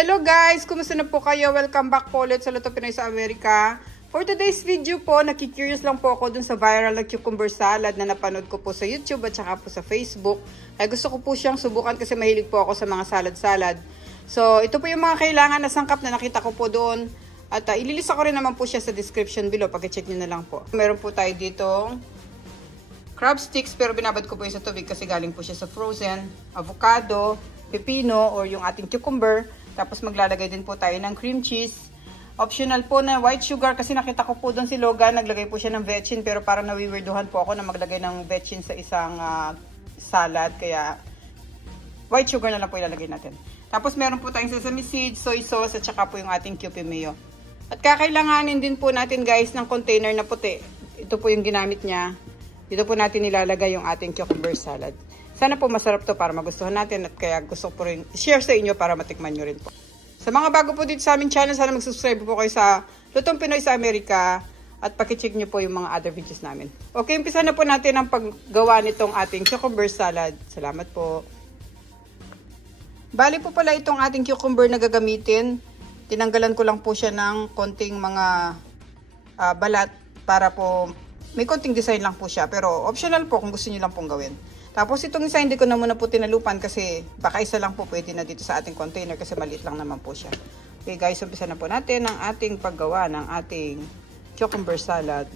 Hello guys! Kumusta na po kayo? Welcome back po ulit sa Luto Pinoy sa Amerika. For today's video po, nakikurious lang po ako dun sa viral na cucumber salad na napanood ko po sa YouTube at saka po sa Facebook. Ay gusto ko po siyang subukan kasi mahilig po ako sa mga salad-salad. So ito po yung mga kailangan na sangkap na nakita ko po doon. At ililista ko rin naman po siya sa description below. Pag-check nyo na lang po. Meron po tayo dito crab sticks pero binabad ko po yung sa tubig kasi galing po siya sa frozen. Avocado, pepino or yung ating cucumber. Tapos maglalagay din po tayo ng cream cheese. Optional po na white sugar kasi nakita ko po doon si Logan. Naglagay po siya ng vetchin pero parang nawiwirduhan po ako na maglagay ng vetchin sa isang salad. Kaya white sugar na lang po ilalagay natin. Tapos meron po tayong sesame seeds, soy sauce at saka po yung ating Kewpie mayo. At kakailanganin din po natin guys ng container na puti. Ito po yung ginamit niya. Dito po natin nilalagay yung ating cucumber salad. Sana po masarap to para magustuhan natin at kaya gusto ko rin share sa inyo para matikman nyo rin po. Sa mga bago po dito sa aming channel, sana mag-subscribe po kayo sa Lutong Pinoy sa Amerika at pakicheck nyo po yung mga other videos namin. Okay, umpisa na po natin ang paggawa nitong ating cucumber salad. Salamat po. Bali po pala itong ating cucumber na gagamitin. Tinanggalan ko lang po siya ng konting mga balat para po may konting design lang po siya. Pero optional po kung gusto nyo lang pong gawin. Tapos itong isa hindi ko na muna po tinalupan kasi baka isa lang po pwede na dito sa ating container kasi maliit lang naman po siya. Okay guys, umpisa na po natin ang ating paggawa ng ating cucumber salad.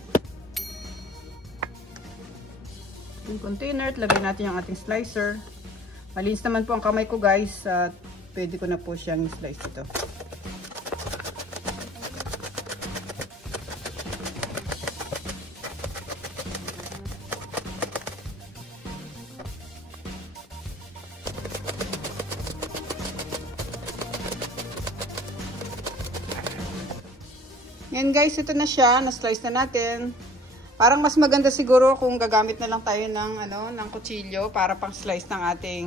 Yung container, lagay natin yung ating slicer. Malinis naman po ang kamay ko guys at pwede ko na po siyang slice ito. Yan guys, ito na siya, na-slice na natin. Parang mas maganda siguro kung gagamit na lang tayo ng kutsilyo para pang slice ng ating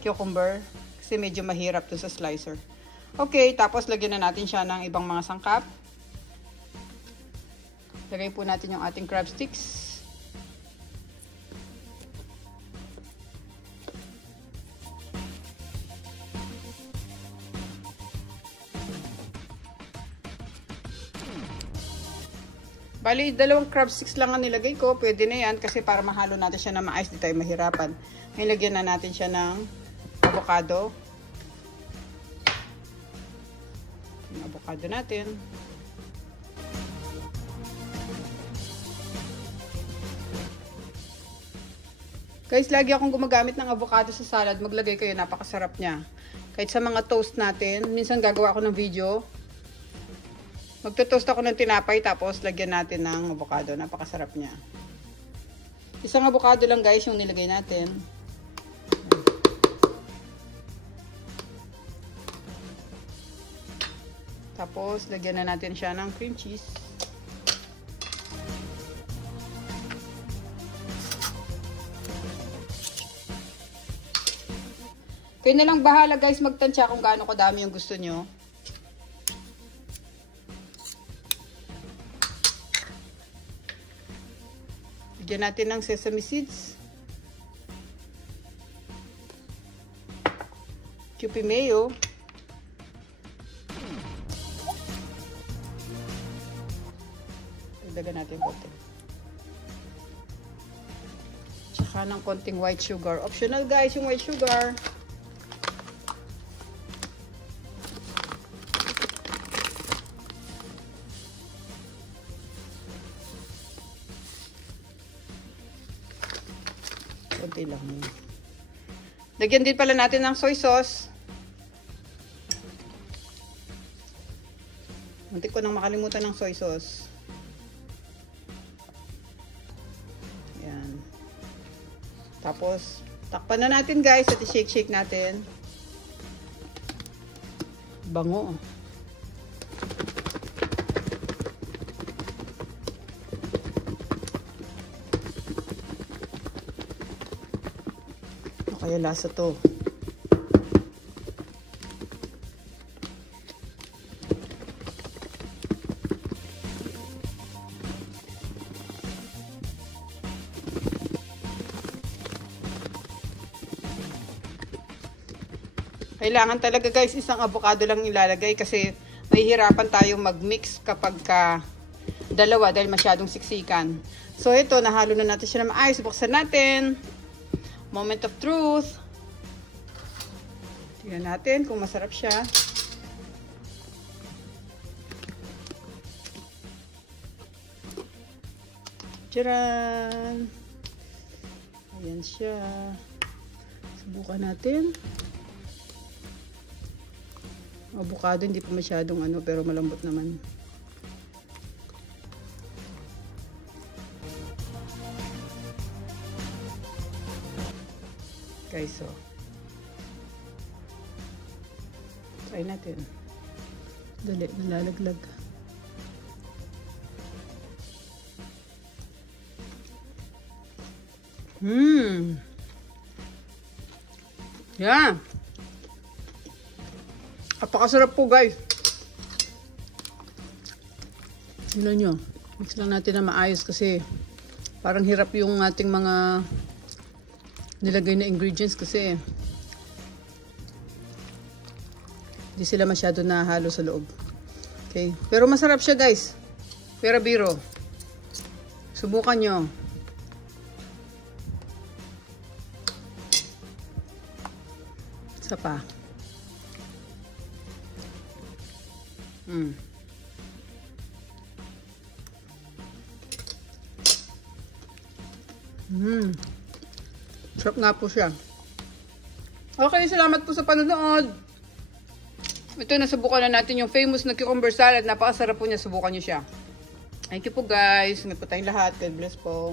cucumber kasi medyo mahirap dun sa slicer. Okay, tapos lagyan na natin siya ng ibang mga sangkap. Lagay po natin yung ating crab sticks. Bali, dalawang crab sticks lang ang nilagay ko. Pwede na yan kasi para mahalo natin siya na maayos, di tayo mahirapan. Nilagyan na natin siya ng avocado. Yung avocado natin. Guys, lagi akong gumagamit ng avocado sa salad. Maglagay kayo, napakasarap niya. Kahit sa mga toast natin, minsan gagawa ako ng video. Magto-toast ako ng tinapay tapos lagyan natin ng avocado. Napakasarap niya. Isang avocado lang guys yung nilagay natin. Tapos lagyan na natin siya ng cream cheese. Kayo na lang bahala guys magtansya kung gaano kadami yung gusto nyo. Lagyan natin ng sesame seeds, Kewpie mayo, dagdagan natin konti, tsaka ng konting white sugar. Optional guys yung white sugar. Konti lang. Lagyan din pala natin ng soy sauce. Muntik ko nang makalimutan ng soy sauce. Yan. Tapos, takpan na natin guys at i-shake-shake natin. Bango. Kaya lasa to. Kailangan talaga guys, isang avocado lang ilalagay kasi mahihirapan tayong mag-mix kapag dalawa dahil masyadong siksikan. So ito, nahalo na natin siya na maayos. Buksan natin. Moment of truth. Tingnan natin kung masarap siya. Tcharan! Ayan siya. Subukan natin. Avocado, hindi pa masyadong pero malambot naman. Guys, so. Try natin. Dali, nalalaglag. Yeah. Napakasarap po guys. Tignan nyo. Mix lang natin na maayos kasi parang hirap yung ating mga nilagay na ingredients kasi hindi sila masyado nahalo sa loob. Okay. Pero masarap siya guys. Pero biro. Subukan nyo. Isa pa. Sarap nga po siya. Okay, salamat po sa panonood. Ito, nasubukan na natin yung famous na cucumber salad. Napakasarap po niya. Subukan niyo siya. Thank you po guys. Ingat po tayong lahat. God bless po.